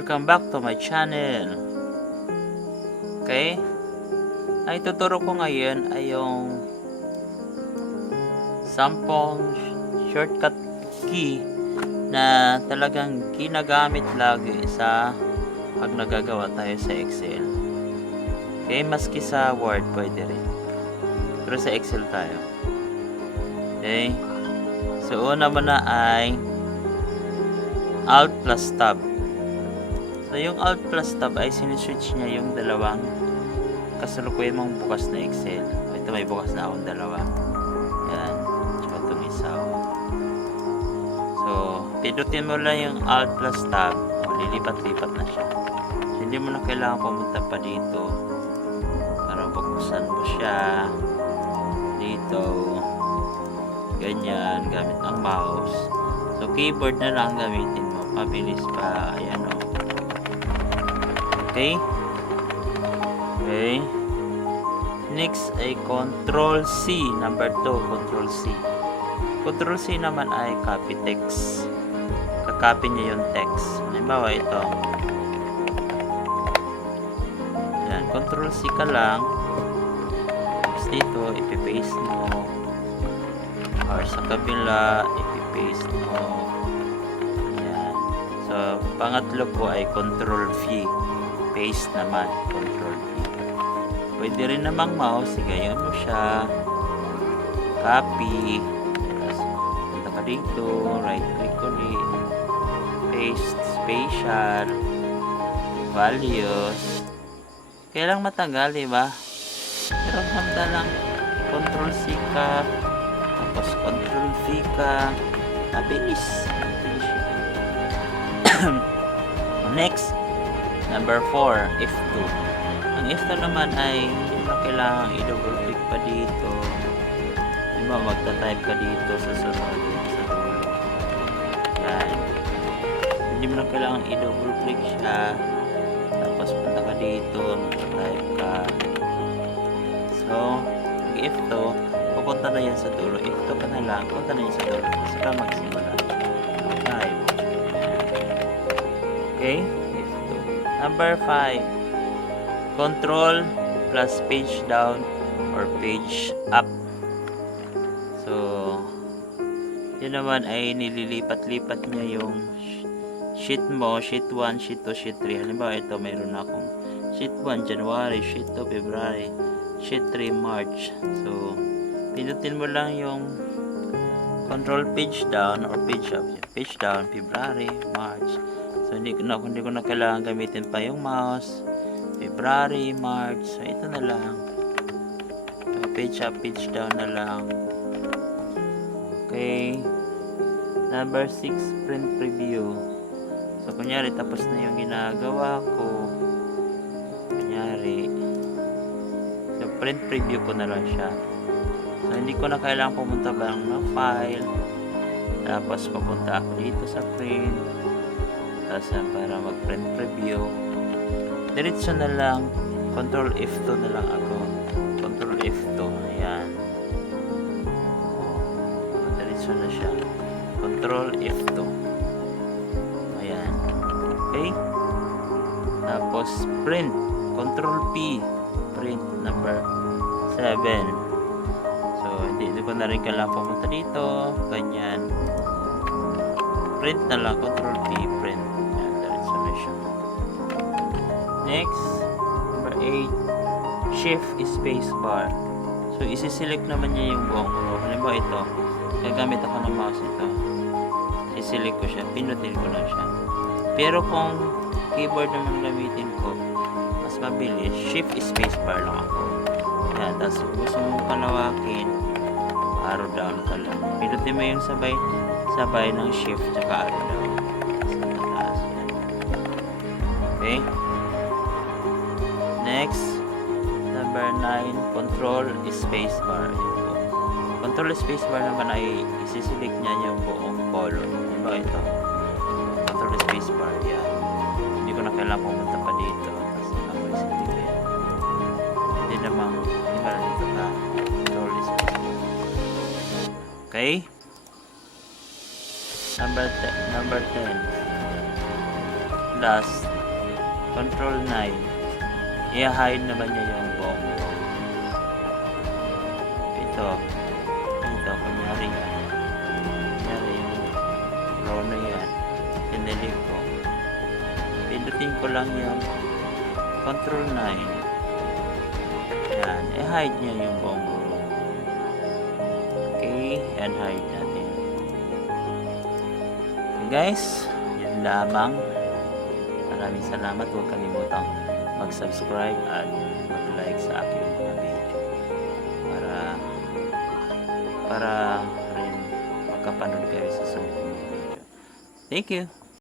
Welcome back to my channel. Okay? Ang ituturo ko ngayon ay yung 10 shortcut key na talagang ginagamit lagi sa pag nagagawa tayo sa Excel. Okay? Maski sa Word pwede rin. Pero sa Excel tayo. Okay? So una muna ay Alt plus Tab. So, yung Alt plus Tab ay siniswitch niya yung dalawang kasalukuyan mong bukas na Excel. Ito may bukas na akong dalawa. Yan. Tsaka itong isa. So, pindutin mo lang yung Alt plus Tab. O, lilipat-lipat na siya. So, hindi mo na kailangan pumunta pa dito. Para buksan mo siya. Dito. Ganyan. Gamit ang mouse. So, keyboard na lang gamitin mo. Mabilis pa. Ayan o. Okay. Okay. Next ay Control C. Number 2, Control C. Control C naman ay copy text. Kakopy niya yung text. Halimbawa ito. Yan. Control C ka lang. Tapos dito, ipipaste mo. Or sa kabila, ipipaste mo. Yan. So, pangatlo po ay Control V. Paste naman, Control V. Pwede rin namang mouse, sigayon mo siya. Copy. Tapos, punta ka dito, right click ulit. Paste, spatial. Values. Kailang matagal, diba? Pero samtalang Control C ka, tapos Control V ka. Mabilis. Next. Number 4, F2. Ang F2 naman ay hindi mo na kailangan i-double click pa dito. Hindi mo magta-type ka dito sa sunod sa dulo. Yan. Hindi mo na kailangan i-double click siya. Tapos punta ka dito, magta-type ka. So, ang F2, pupunta na yan sa dulo. F2 ka na lang, punta na yan sa dulo. Saka magsimula. Type. Okay? Number 5, Control plus page down or page up. So, yun naman ay nililipat-lipat niya yung sheet mo, sheet 1, sheet 2, sheet 3. Halimbawa, ito mayroon akong sheet 1, January, sheet 2, February, sheet 3, March. So, pinutin mo lang yung control page down or page up. Page down, February, March. So, hindi ko na kailangan gamitin pa yung mouse. February, March. So, ito na lang. So, page up, page down na lang. Okay. Number 6, print preview. So, kunyari, tapos na yung ginagawa ko. Kunyari. So, print preview ko na lang siya. So, hindi ko na kailangan pumunta ba ng file. Tapos, papunta ako dito sa print. Para mag-print preview. Diretso na lang. Control F2 na lang ako. Control F2. Ayan. Diretso na siya. Control F2. Ayan. Okay. Tapos print. Control P. Print number 7. So, hindi ko na rin kailangan pumunta dito. Ganyan. Print na lang. Control P. Print. Next, number 8, shift space bar. So, isi-select naman niya yung buong row. Halimbawa ito, gagamit ako ng mouse ito. I-select ko siya, pinutin ko lang siya. Pero kung keyboard naman gamitin ko, mas mabilis, shift space bar lang ako. Yan, tapos gusto mong palawakin, arrow down ka lang. Pinutin mo yung sabay ng shift tsaka arrow down. Sa taas yan. Okay? Next, number 9, control space bar. Control space bar naman ay isi-select niya yung buong column. Diba ito? Control space bar, yan. Hindi ko na kailangan pumunta pa dito. Kasi ako isi-select ko yan. Hindi namang, diba dito ka? Control space bar. Okay? Number 10. plus control 9, i-hide naman niya yung buong row. Ito, kunyari yung row na yan, pinilig ko. Pindutin ko lang yung control 9. Yan, i-hide niya yung buong row. Okay, and hide natin. So guys, yan lamang. Maraming salamat. Huwag kalimutang mag-subscribe at mag-like sa aking mga video para rin makapanood kayo sa sumunod na video. Thank you!